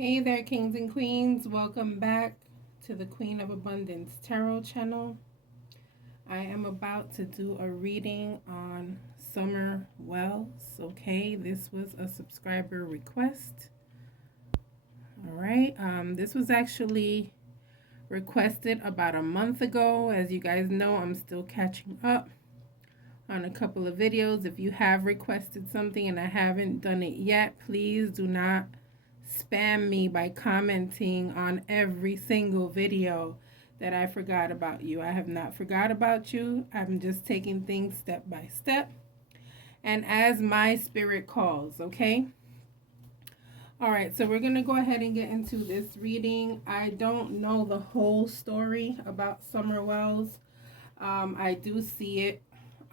Hey there, kings and queens. Welcome back to the Queen of Abundance Tarot channel. I am about to do a reading on Summer Wells. Okay, this was a subscriber request. All right, this was actually requested about a month ago. As you guys know, I'm still catching up on a couple of videos. If you have requested something and I haven't done it yet, please do not spam me by commenting on every single video that I forgot about you. I have not forgot about you. I'm just taking things step by step and as my spirit calls, okay? All right, so we're going to go ahead and get into this reading. I don't know the whole story about Summer Wells. I do see it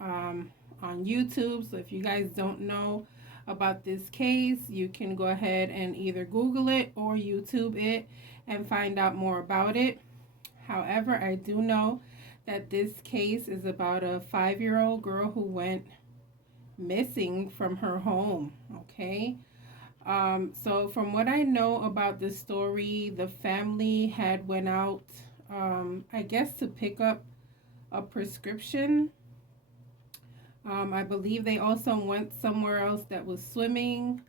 on YouTube, so if you guys don't know about this case, you can go ahead and either Google it or YouTube it and find out more about it. However, I do know that this case is about a 5-year-old girl who went missing from her home, okay? So from what I know about the story, the family had went out, I guess, to pick up a prescription. I believe they also went somewhere else that was swimming.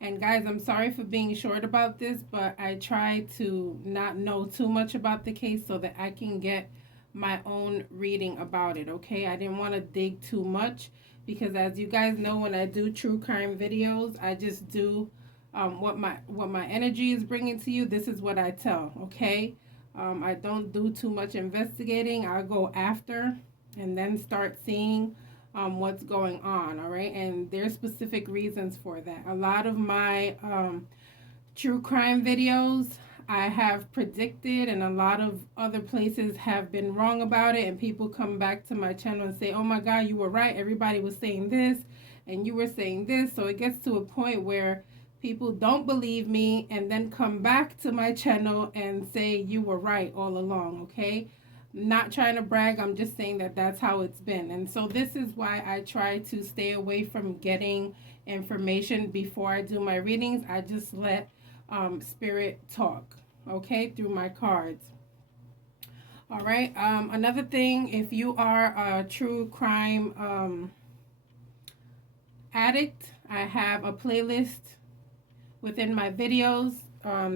And guys, I'm sorry for being short about this, but I try to not know too much about the case so that I can get my own reading about it, okay? I didn't want to dig too much because as you guys know, when I do true crime videos, I just do what my energy is bringing to you. This is what I tell, okay? I don't do too much investigating. I'll go after and then start seeing what's going on, all right? And there's specific reasons for that. A lot of my true crime videos I have predicted, and a lot of other places have been wrong about it, and people come back to my channel and say, oh my God, you were right. Everybody was saying this, and you were saying this. So it gets to a point where people don't believe me and then come back to my channel and say you were right all along, okay? Not trying to brag, I'm just saying that that's how it's been. And so this is why I try to stay away from getting information before I do my readings. I just let spirit talk, okay, through my cards. All right, another thing, if you are a true crime addict, I have a playlist within my videos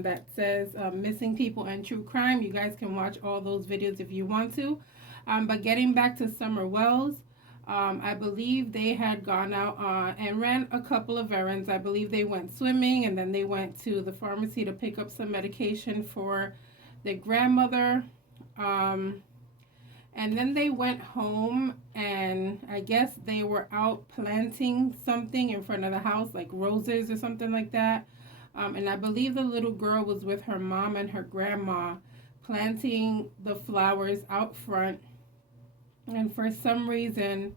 that says missing people and true crime. You guys can watch all those videos if you want to. But getting back to Summer Wells, I believe they had gone out and ran a couple of errands. I believe they went swimming and then they went to the pharmacy to pick up some medication for their grandmother. And then they went home and I guess they were out planting something in front of the house, like roses or something like that. And I believe the little girl was with her mom and her grandma planting the flowers out front. And for some reason,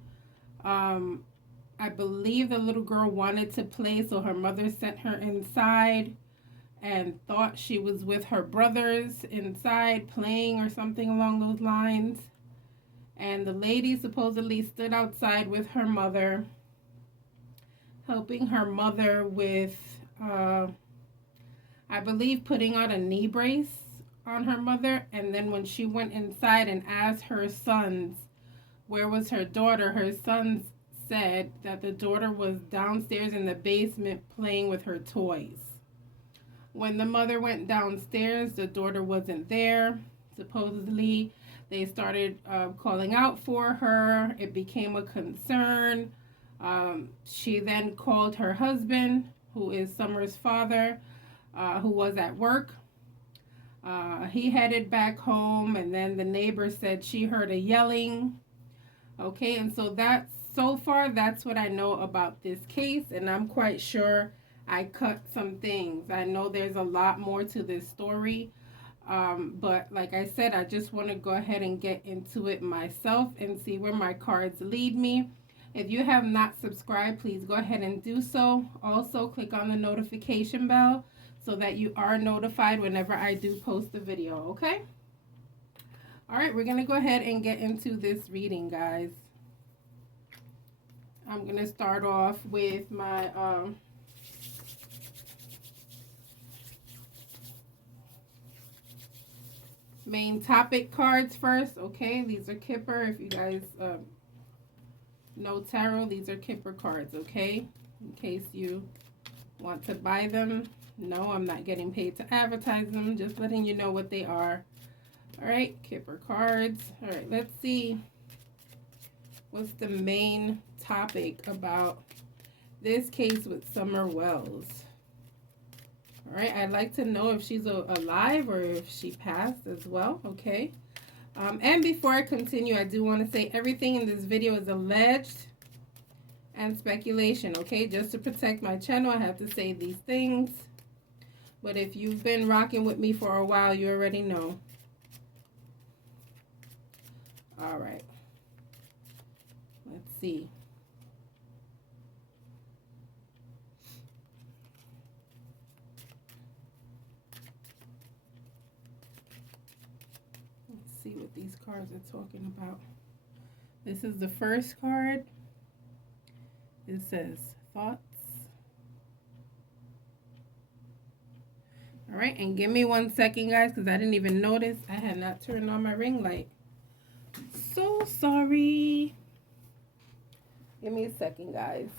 I believe the little girl wanted to play, so her mother sent her inside and thought she was with her brothers inside playing or something along those lines. And the lady supposedly stood outside with her mother, helping her mother with I believe putting on a knee brace on her mother. And then when she went inside and asked her sons where was her daughter, her sons said that the daughter was downstairs in the basement playing with her toys. When the mother went downstairs, the daughter wasn't there. Supposedly they started calling out for her. It became a concern. She then called her husband, who is Summer's father, who was at work. He headed back home, and then the neighbor said she heard a yelling. Okay, and so that's what I know about this case, and I'm quite sure I cut some things. I know there's a lot more to this story, but like I said, I just want to go ahead and get into it myself and see where my cards lead me. If you have not subscribed, please go ahead and do so. Also, click on the notification bell so that you are notified whenever I do post a video, okay? All right, we're going to go ahead and get into this reading, guys. I'm going to start off with my main topic cards first, okay? These are Kipper. If you guys know tarot, these are Kipper cards, okay? In case you want to buy them. No, I'm not getting paid to advertise them. Just letting you know what they are. All right, Kipper cards. All right, let's see. What's the main topic about this case with Summer Wells? All right, I'd like to know if she's alive or if she passed as well, okay? And before I continue, I do want to say everything in this video is alleged and speculation, okay? Just to protect my channel, I have to say these things. But if you've been rocking with me for a while, you already know. All right. Let's see. Let's see what these cards are talking about. This is the first card. It says thoughts. All right, and give me 1 second, guys, because I didn't even notice I had not turned on my ring light. So sorry. Give me a second, guys.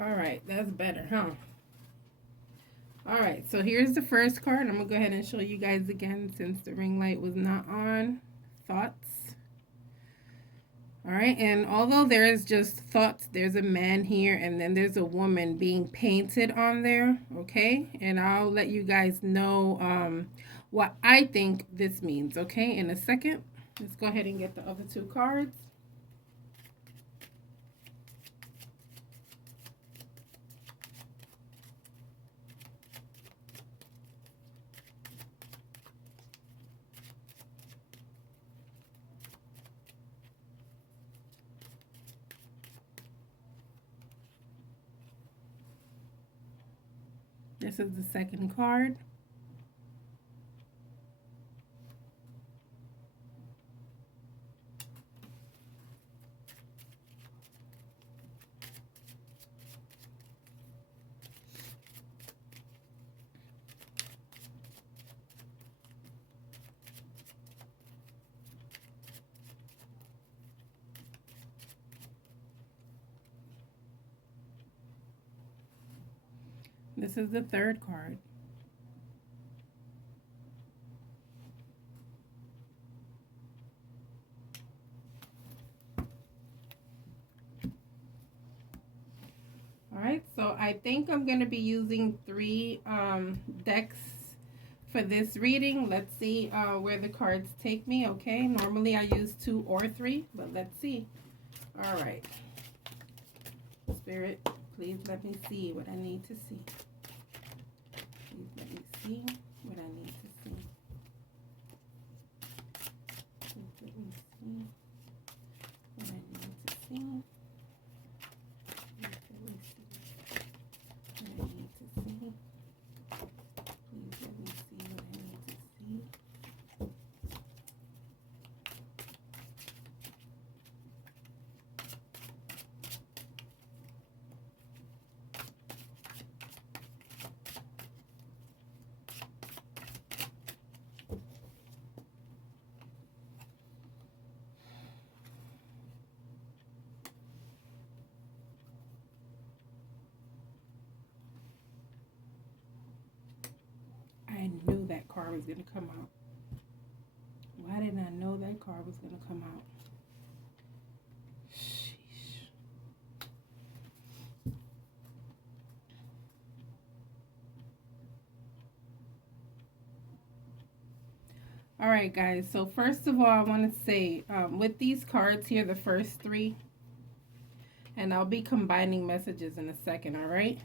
All right, that's better, huh? All right, so here's the first card. I'm going to go ahead and show you guys again since the ring light was not on. Thoughts. All right, and although there is just thoughts, there's a man here, and then there's a woman being painted on there, okay? And I'll let you guys know what I think this means, okay, in a second. Let's go ahead and get the other two cards. This is the second card. This is the third card. All right, so I think I'm going to be using 3 decks for this reading. Let's see where the cards take me, okay? Normally I use 2 or 3, but let's see. All right. Spirit, please let me see what I need to see. Please let me see what I need to see. Please let me see what I need to see. I knew that card was going to come out. Why didn't I know that card was going to come out? Sheesh. All right, guys. So first of all, I want to say with these cards here, the first 3, and I'll be combining messages in a second, all right?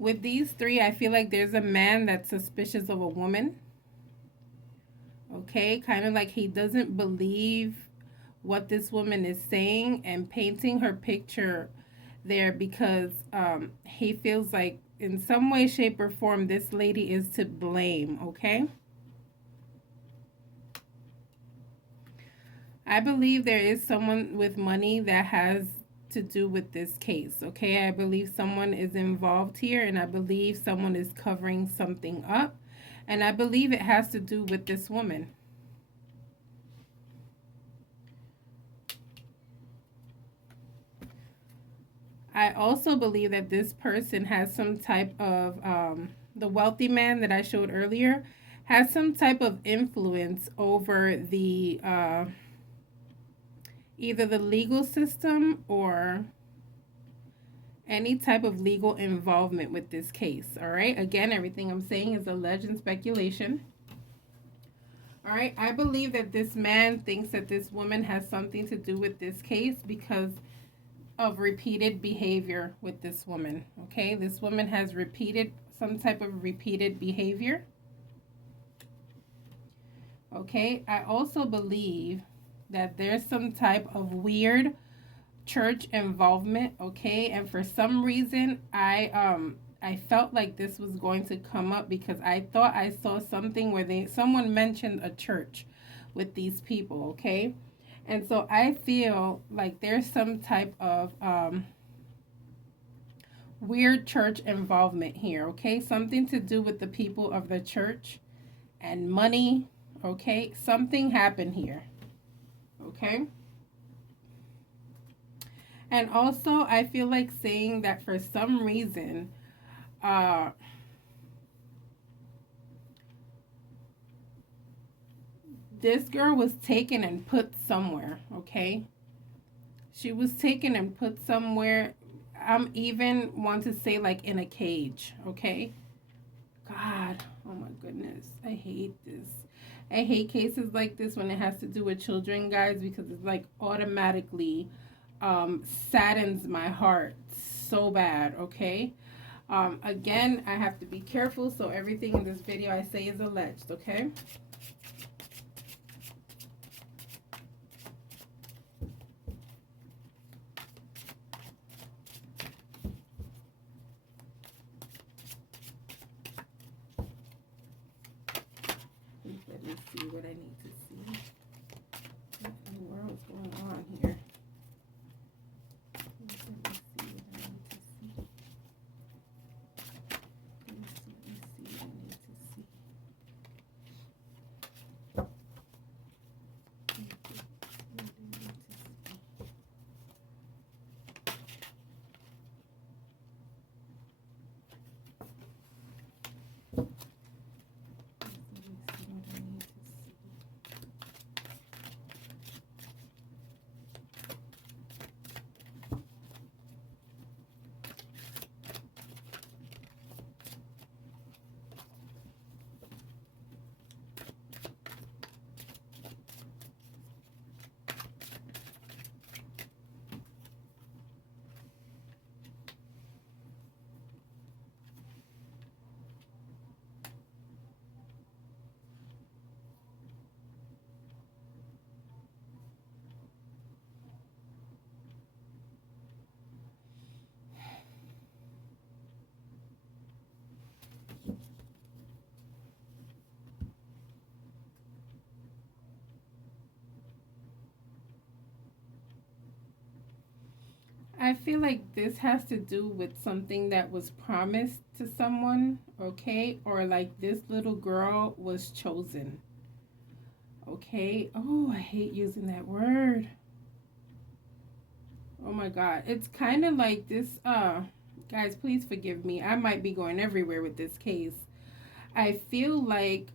With these 3, I feel like there's a man that's suspicious of a woman. Okay, kind of like he doesn't believe what this woman is saying and painting her picture there because he feels like in some way, shape, or form this lady is to blame, okay? I believe there is someone with money that has to do with this case, okay? I believe someone is involved here, and I believe someone is covering something up, and I believe it has to do with this woman. I also believe that this person has some type of, the wealthy man that I showed earlier, has some type of influence over the, either the legal system or any type of legal involvement with this case. All right. Again, everything I'm saying is alleged and speculation. All right. I believe that this man thinks that this woman has something to do with this case because of repeated behavior with this woman. Okay. This woman has repeated some type of repeated behavior. Okay. I also believe that there's some type of weird church involvement, okay? And for some reason, I felt like this was going to come up because I thought I saw something where someone mentioned a church with these people, okay? And so I feel like there's some type of weird church involvement here, okay? Something to do with the people of the church and money, okay? Something happened here, okay? And also, I feel like saying that for some reason, uh, this girl was taken and put somewhere, okay? She was taken and put somewhere. I'm even want to say like in a cage, okay? God, oh my goodness. I hate this. I hate cases like this when it has to do with children, guys, because it's like automatically saddens my heart so bad, okay? Again, I have to be careful, so everything in this video I say is alleged, okay? Let me see what I need to see. What in the world is going on here? Let me see what I need to see. Let me see what I need to see. I feel like this has to do with something that was promised to someone, okay? Or like this little girl was chosen, okay? Oh, I hate using that word. Oh my God. It's kind of like this, guys, please forgive me. I might be going everywhere with this case. I feel like,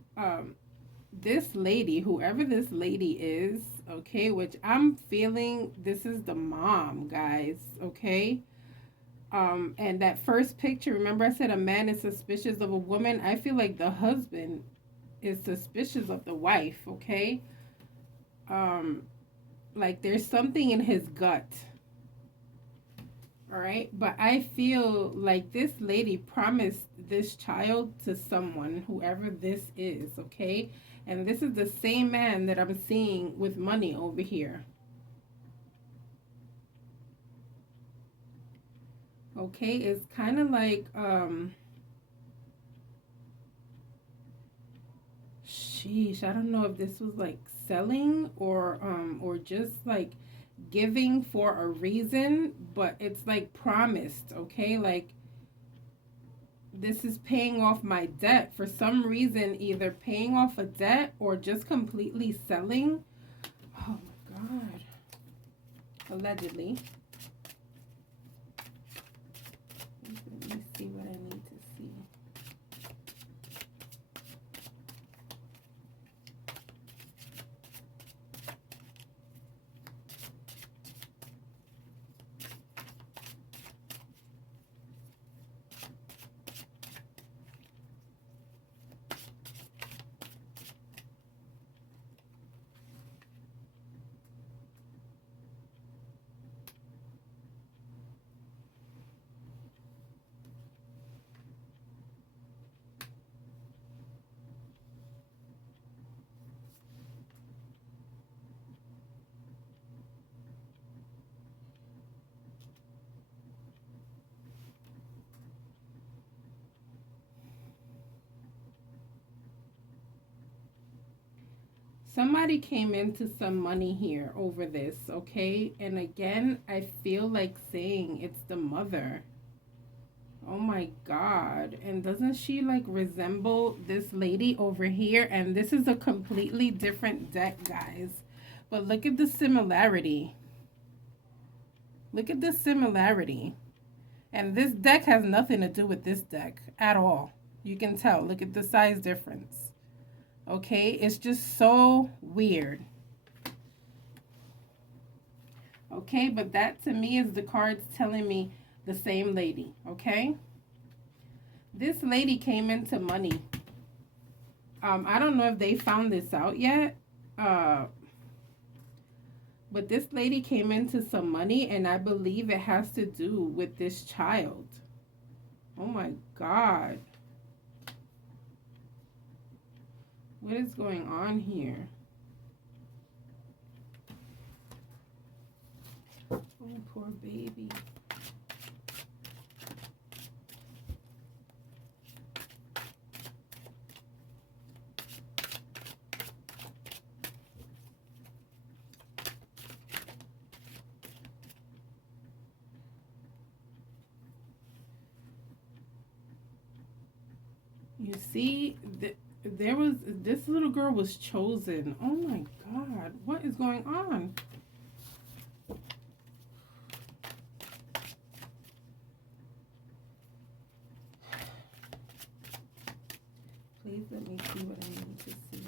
this lady, whoever this lady is, okay, which I'm feeling this is the mom, guys, okay? And that first picture, remember I said a man is suspicious of a woman? I feel like the husband is suspicious of the wife, okay? Um, like there's something in his gut. All right, but I feel like this lady promised this child to someone, whoever this is, okay? And this is the same man that I'm seeing with money over here. Okay, it's kind of like sheesh, I don't know if this was like selling or just like giving for a reason, but it's like promised, okay? Like this is paying off my debt for some reason, either paying off a debt or just completely selling. Oh my god. Allegedly. Let me see what I need to see. Somebody came into some money here over this, okay? And again, I feel like saying it's the mother. Oh my god. And doesn't she like resemble this lady over here? And this is a completely different deck, guys. But look at the similarity. Look at the similarity. And this deck has nothing to do with this deck at all. You can tell. Look at the size difference. Okay? It's just so weird. Okay? But that to me is the cards telling me the same lady. Okay? This lady came into money. I don't know if they found this out yet. Uh, but this lady came into some money, and I believe it has to do with this child. Oh my God. What is going on here? Oh, poor baby. You see, there was this little girl was chosen. Oh my God, what is going on? Please let me see what I need to see.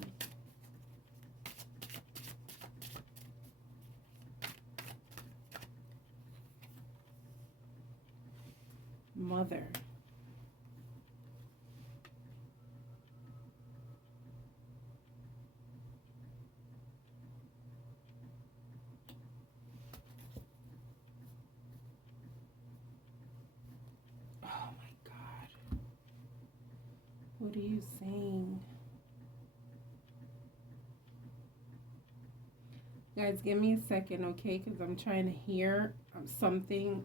Mother. Oh my God. What are you saying? Guys, give me a second, okay? Because I'm trying to hear something.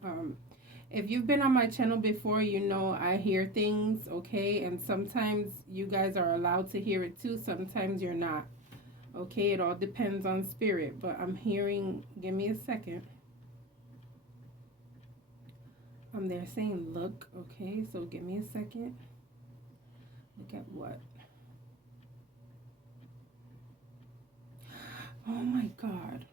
If you've been on my channel before, you know I hear things, okay? And sometimes you guys are allowed to hear it too. Sometimes you're not, okay? It all depends on spirit. But I'm hearing, give me a second. They're saying look, okay? So give me a second. Look at what? Oh my God.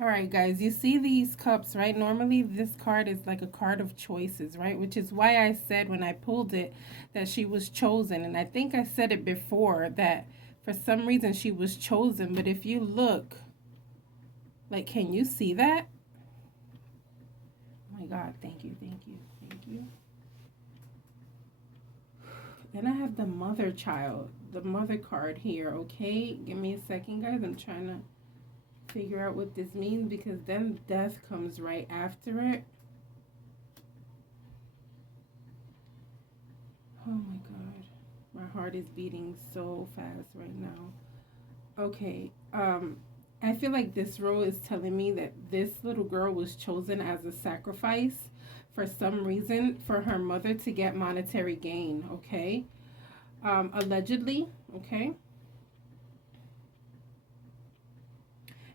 All right, guys, you see these cups, right? Normally this card is like a card of choices, right? Which is why I said when I pulled it that she was chosen. And I think I said it before that for some reason she was chosen. But if you look, like, can you see that? Oh my God, thank you, thank you, thank you. Then I have the mother child, the mother card here, okay? Give me a second, guys. I'm trying to figure out what this means because then death comes right after it. Oh my God. My heart is beating so fast right now. Okay. I feel like this role is telling me that this little girl was chosen as a sacrifice for some reason for her mother to get monetary gain, okay? Allegedly, okay?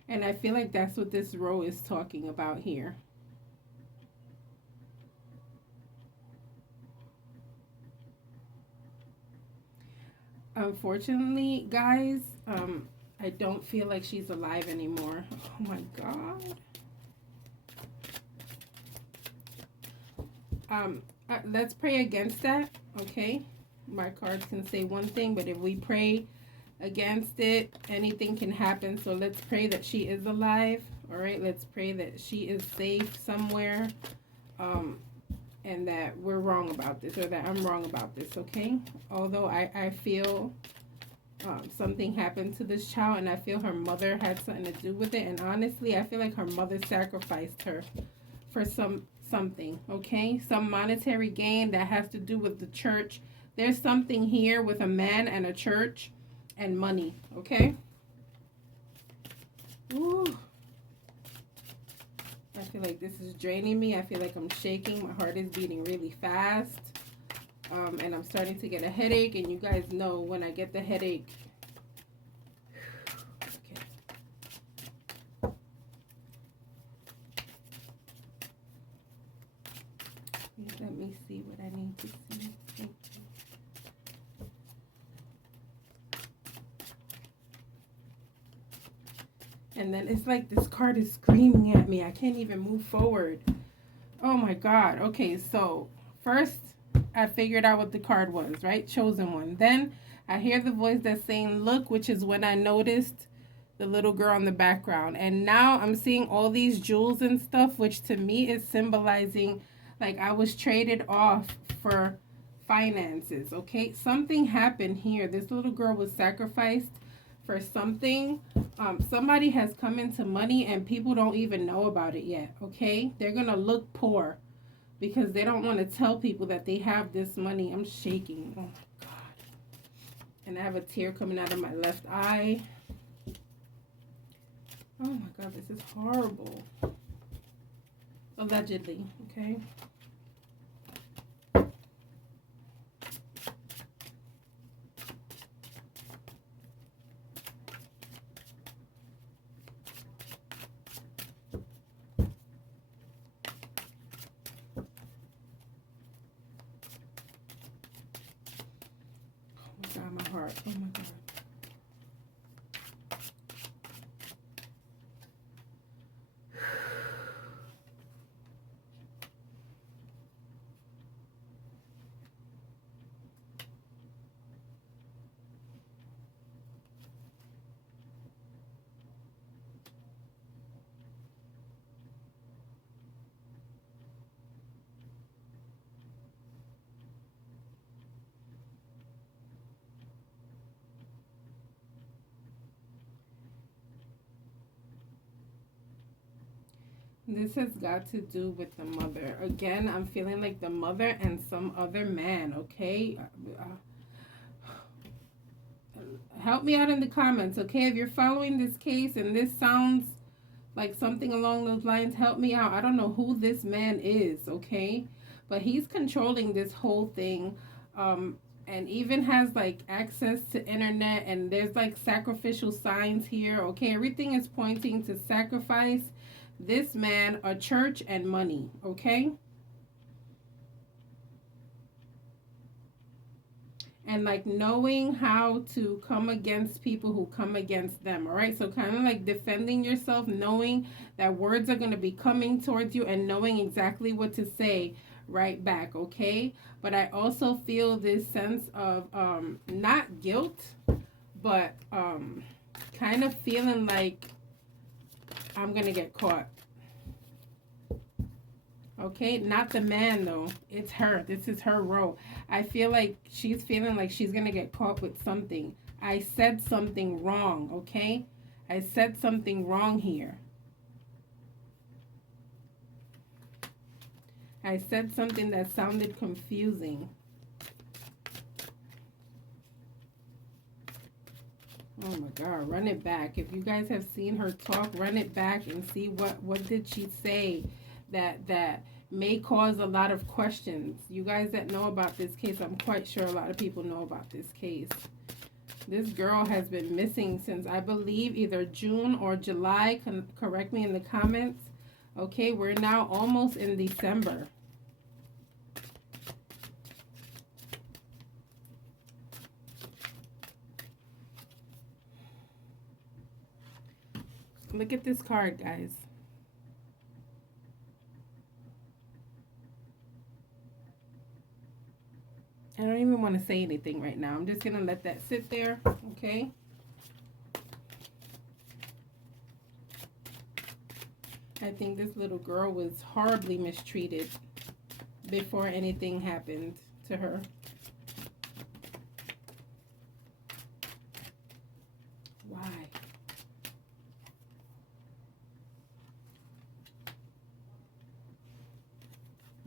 And I feel like that's what this role is talking about here. Unfortunately, guys, I don't feel like she's alive anymore. Oh my God. Let's pray against that, okay? My cards can say one thing, but if we pray against it, anything can happen. So let's pray that she is alive, all right? Let's pray that she is safe somewhere, and that we're wrong about this, or that I'm wrong about this, okay? Although I feel something happened to this child, and I feel her mother had something to do with it, and honestly, I feel like her mother sacrificed her for something, okay? Some monetary gain that has to do with the church. There's something here with a man and a church and money, okay? Ooh. I feel like this is draining me. I feel like I'm shaking. My heart is beating really fast. And I'm starting to get a headache. And you guys know when I get the headache. Okay. Let me see what I need to see. And then it's like this card is screaming at me. I can't even move forward. Oh my God. Okay, so first I figured out what the card was, right? Chosen one. Then I hear the voice that's saying, look, which is when I noticed the little girl in the background. And now I'm seeing all these jewels and stuff, which to me is symbolizing like I was traded off for finances, okay? Something happened here. This little girl was sacrificed for something. Somebody has come into money and people don't even know about it yet, okay? They're going to look poor because they don't want to tell people that they have this money. I'm shaking. Oh, my God. And I have a tear coming out of my left eye. Oh, my God, this is horrible. Allegedly, okay? God, my heart. Oh my God. This has got to do with the mother. Again, I'm feeling like the mother and some other man, okay? Help me out in the comments, okay? If you're following this case and this sounds like something along those lines, help me out. I don't know who this man is, okay? But he's controlling this whole thing. And even has like access to internet, and there's like sacrificial signs here, okay? Everything is pointing to sacrifice this man, a church, and money, okay? And like knowing how to come against people who come against them, all right? So kind of like defending yourself, knowing that words are going to be coming towards you and knowing exactly what to say right back, okay? But I also feel this sense of not guilt, but kind of feeling like I'm going to get caught. Okay, not the man though. It's her. This is her role. I feel like she's feeling like she's going to get caught with something. I said something wrong, okay? I said something wrong here. I said something that sounded confusing. Oh Oh my God, run it back. If you guys have seen her talk, run it back and see what did she say that may cause a lot of questions. You guys that know about this case, I'm quite sure a lot of people know about this case. This girl has been missing since, I believe, either June or July. Correct me in the comments. Okay, we're now almost in December. Look at this card, guys. I don't even want to say anything right now. I'm just going to let that sit there, okay? I think this little girl was horribly mistreated before anything happened to her. Why?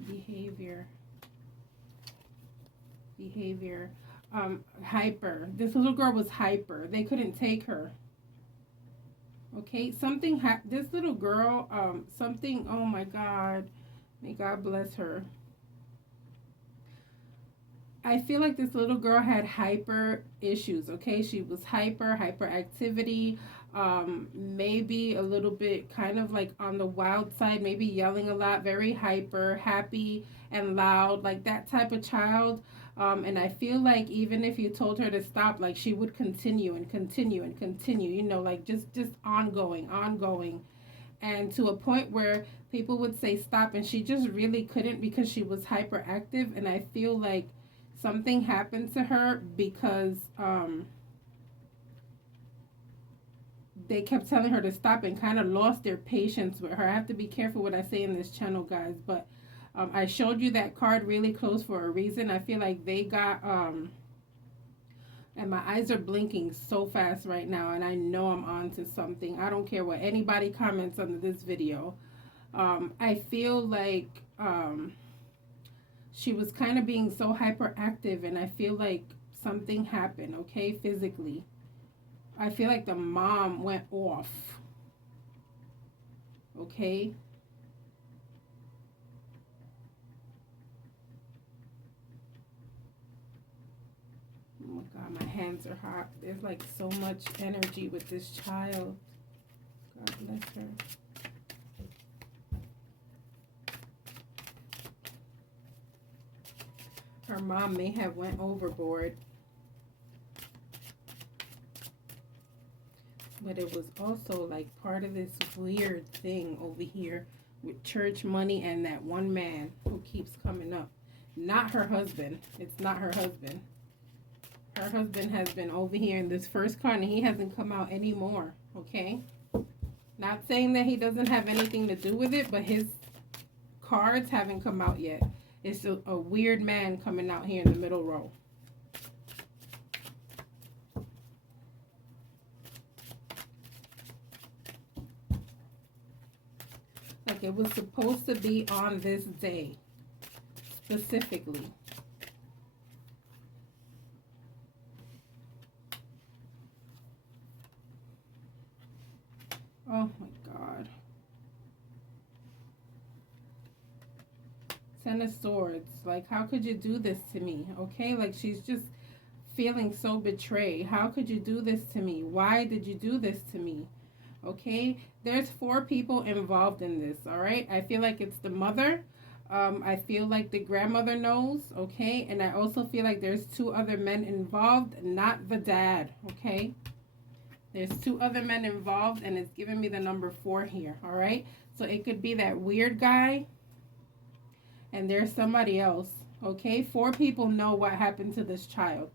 Behavior. Hyper. This little girl was hyper. They couldn't take her. Okay, this little girl, oh my God, may God bless her. I feel like this little girl had hyper issues, okay? She was hyperactivity, maybe a little bit kind of like on the wild side, maybe yelling a lot, very hyper, happy and loud, like that type of child. And I feel like even if you told her to stop, like she would continue and continue and continue, you know, like just ongoing. And to a point where people would say stop and she just really couldn't because she was hyperactive. And I feel like something happened to her because they kept telling her to stop and kind of lost their patience with her. I have to be careful what I say in this channel, guys, but I showed you that card really close for a reason. I feel like they got and my eyes are blinking so fast right now, and I know I'm on to something. I don't care what anybody comments under this video. I feel like she was kind of being so hyperactive, and I feel like something happened, okay, physically. I feel like the mom went off, okay? Oh my God, my hands are hot. There's like so much energy with this child. God bless her. Her mom may have went overboard. But it was also like part of this weird thing over here with church money and that one man who keeps coming up. Not her husband. It's not her husband. Her husband has been over here in this first card and he hasn't come out anymore. Okay? Not saying that he doesn't have anything to do with it, but his cards haven't come out yet. It's a weird man coming out here in the middle row. Like it was supposed to be on this day, specifically. Oh my God. Ten of Swords. Like, how could you do this to me? Okay, like she's just feeling so betrayed. How could you do this to me? Why did you do this to me? Okay, there's 4 people involved in this. All right, I feel like it's the mother. I feel like the grandmother knows. Okay, and I also feel like there's 2 other men involved, not the dad. Okay, there's 2 other men involved, and it's giving me the number 4 here. All right, so it could be that weird guy, and there's somebody else. Okay, 4 people know what happened to this child.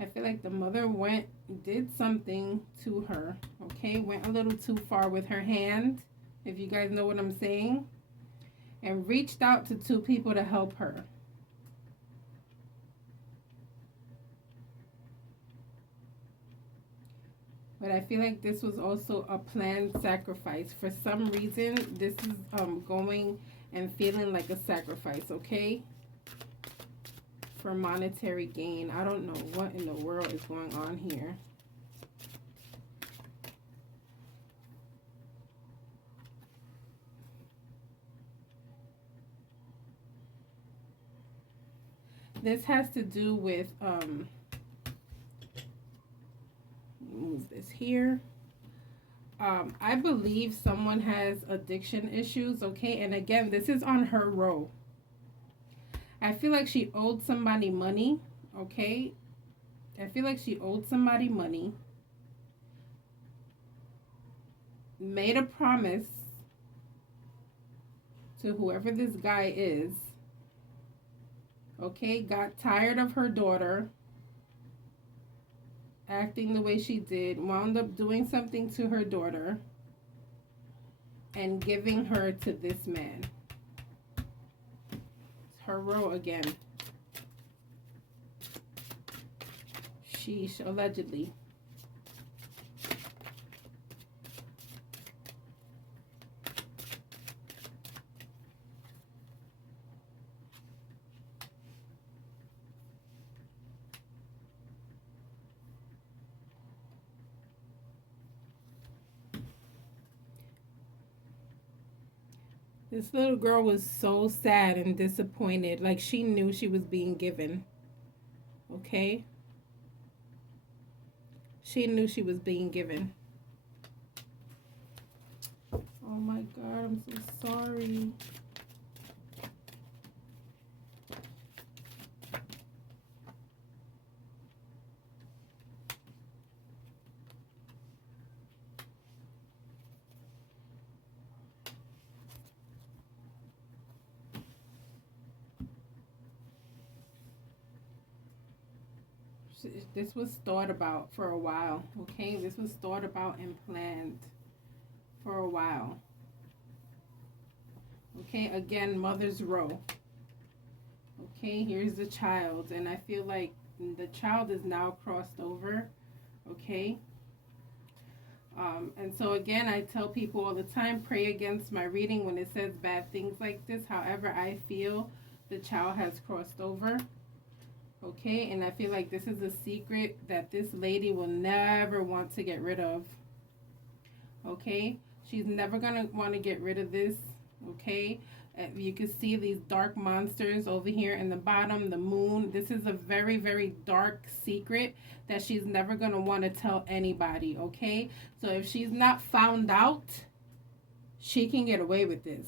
I feel like the mother did something to her, okay? Went a little too far with her hand, if you guys know what I'm saying, and reached out to 2 people to help her. But I feel like this was also a planned sacrifice. For some reason, this is going and feeling like a sacrifice, okay? For monetary gain. I don't know what in the world is going on here. This has to do with move this here. I believe someone has addiction issues, okay? And again, this is on her row. I feel like she owed somebody money, okay? I feel like she owed somebody money, made a promise to whoever this guy is, okay? Got tired of her daughter acting the way she did, wound up doing something to her daughter, and giving her to this man. It's her row again. Sheesh, allegedly. This little girl was so sad and disappointed. Like she knew she was being given. Okay? She knew she was being given. Oh my God, I'm so sorry. This was thought about for a while, okay? This was thought about and planned for a while. Okay, again, mother's row. Okay, here's the child, and I feel like the child is now crossed over, okay? And so again, I tell people all the time, pray against my reading when it says bad things like this. However, I feel the child has crossed over. Okay, and I feel like this is a secret that this lady will never want to get rid of. Okay, she's never gonna want to get rid of this. Okay, you can see these dark monsters over here in the bottom, the moon. This is a very, very dark secret that she's never gonna want to tell anybody. Okay, so if she's not found out, she can get away with this,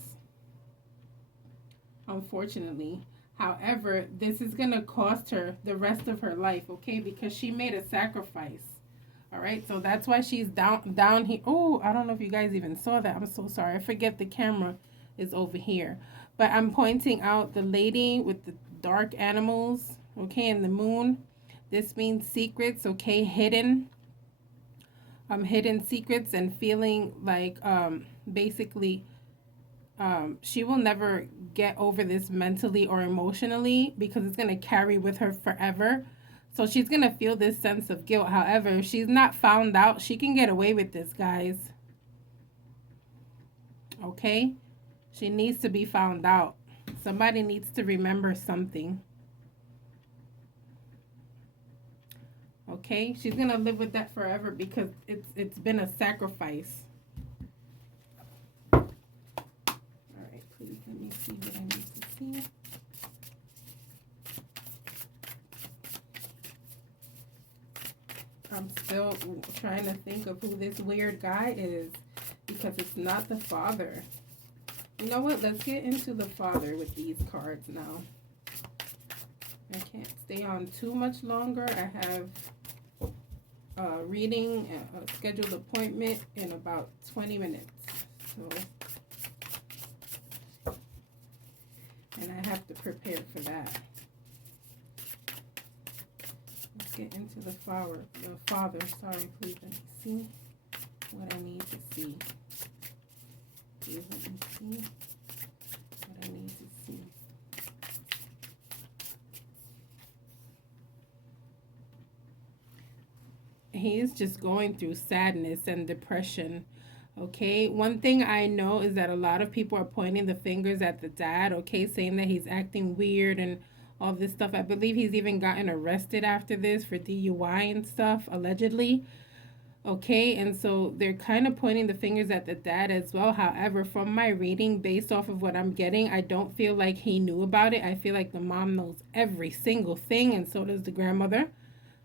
unfortunately. However, this is going to cost her the rest of her life, okay? Because she made a sacrifice. All right? So that's why she's down here. Oh, I don't know if you guys even saw that. I'm so sorry. I forget the camera is over here. But I'm pointing out the lady with the dark animals, okay, and the moon. This means secrets, okay? Hidden secrets, and feeling like basically she will never get over this mentally or emotionally because it's going to carry with her forever. So she's going to feel this sense of guilt. However, if she's not found out, she can get away with this, guys. Okay? She needs to be found out. Somebody needs to remember something. Okay? She's going to live with that forever because it's been a sacrifice. Please let me see what I need to see. I'm still trying to think of who this weird guy is because it's not the father. You know what? Let's get into the father with these cards now. I can't stay on too much longer. I have a reading, a scheduled appointment in about 20 minutes. So... and I have to prepare for that. Let's get into the father. Sorry, please let me see what I need to see. Please let me see what I need to see. He's just going through sadness and depression. Okay, one thing I know is that a lot of people are pointing the fingers at the dad, okay, saying that he's acting weird and all this stuff. I believe he's even gotten arrested after this for DUI and stuff, allegedly. Okay, and so they're kind of pointing the fingers at the dad as well. However, from my reading, based off of what I'm getting, I don't feel like he knew about it. I feel like the mom knows every single thing, and so does the grandmother.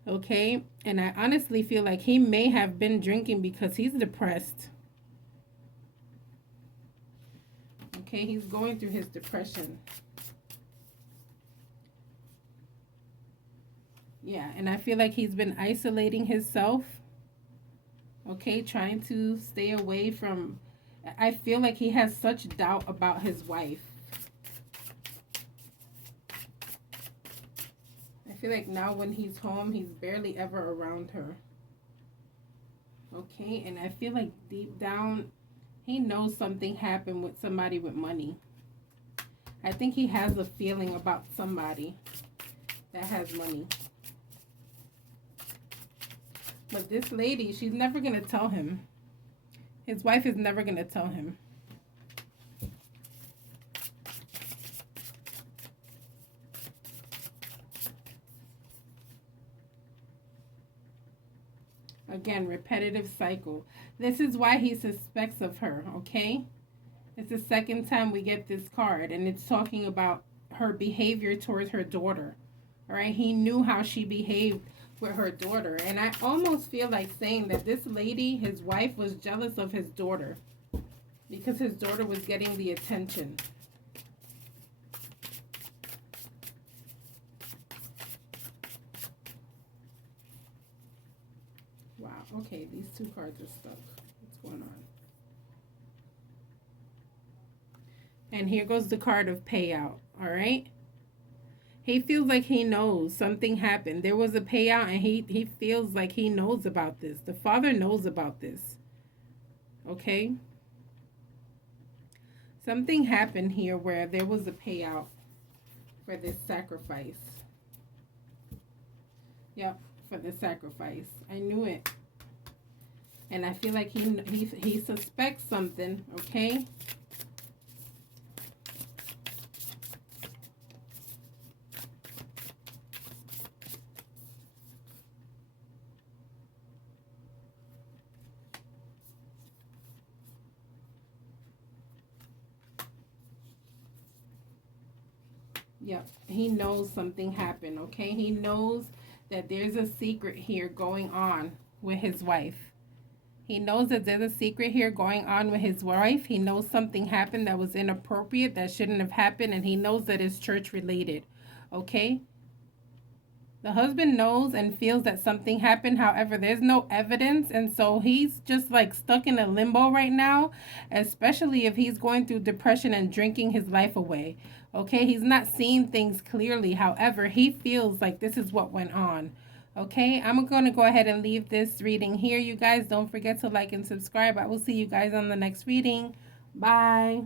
Okay, and I honestly feel like he may have been drinking because he's depressed. Okay, he's going through his depression. Yeah, and I feel like he's been isolating himself. Okay, trying to stay away from. I feel like he has such doubt about his wife. I feel like now when he's home, he's barely ever around her. Okay, and I feel like deep down, he knows something happened with somebody with money. I think he has a feeling about somebody that has money. But this lady, she's never going to tell him. His wife is never going to tell him. Again, repetitive cycle. This is why he suspects of her, okay? It's the second time we get this card, and it's talking about her behavior towards her daughter. All right, he knew how she behaved with her daughter, and I almost feel like saying that this lady, his wife, was jealous of his daughter because his daughter was getting the attention. Wow, okay, these two cards are stuck. What's going on? And here goes the card of payout, all right? He feels like he knows something happened. There was a payout, and he feels like he knows about this. The father knows about this, okay? Something happened here where there was a payout for this sacrifice. Yep, for the sacrifice. I knew it. And I feel like he suspects something, okay? Yep, he knows something happened, okay? He knows that there's a secret here going on with his wife. He knows that there's a secret here going on with his wife. He knows something happened that was inappropriate, that shouldn't have happened, and he knows that it's church related, okay? The husband knows and feels that something happened. However, there's no evidence. And so he's just like stuck in a limbo right now, especially if he's going through depression and drinking his life away. Okay, he's not seeing things clearly. However, he feels like this is what went on. Okay, I'm going to go ahead and leave this reading here. You guys don't forget to like and subscribe. I will see you guys on the next reading. Bye.